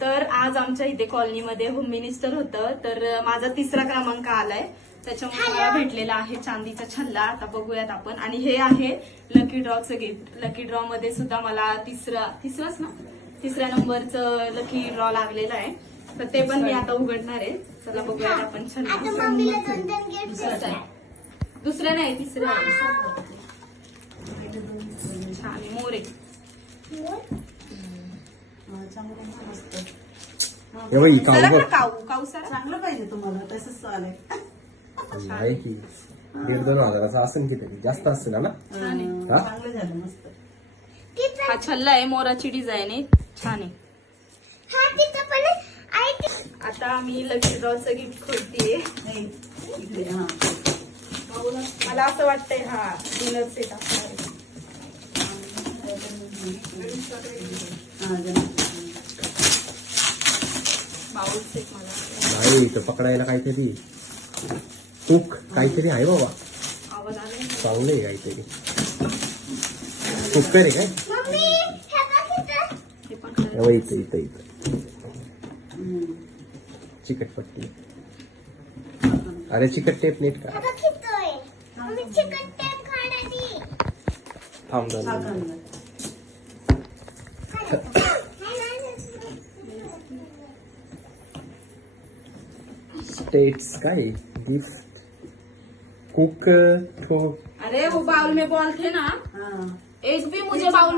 तर आज आमच्या इथे कॉलनीमध्ये होम मिनिस्टर होतं, तर माझा 3रा क्रमांक आलाय. त्याच्यामुळे मला भेटलेला आहे चांदीचा छल्ला. आता बघूयात आपण. आणि हे आहे लकी ड्रॉचं गिफ्ट. लकी ड्रॉ मध्ये सुद्धा मला तिसऱ्या नंबरचं लकी ड्रॉ लागलेला आहे. तर ते पण मी आता उघडणार आहे. चला बघूयात आपण छल्ला. दुसऱ्या नाही, तिसऱ्या आहे. छान मोरे. काऊ सर चांगलं पाहिजे तुम्हाला, तसंच चालेल. आहे की 1,500-2 हजाराचा असेल की तरी जास्त असेल ना. चांगलं झालं, मस्त. हा छल्ला आहे, मोराची डिझाईन आहे, छान आहे. आता मी लकी ड्रॉचं गिफ्ट खोलतीये. मला असं वाटतंय हा डिनर सेट असणार आहे. बाउल सेट मला नाही इथं पकडायला काहीतरी कुक काहीतरी आहे बाबा. आवाज आला. चांगलं आहे काहीतरी. कुकर आहे काय? हे पण इथं चिकटपट्टी. अरे चिकट टेप नीट का थांब स्टेट्स काय गिफ्ट कुक. अरे वो बाउल में बॉल थे ना, एक भी मुझे बाउल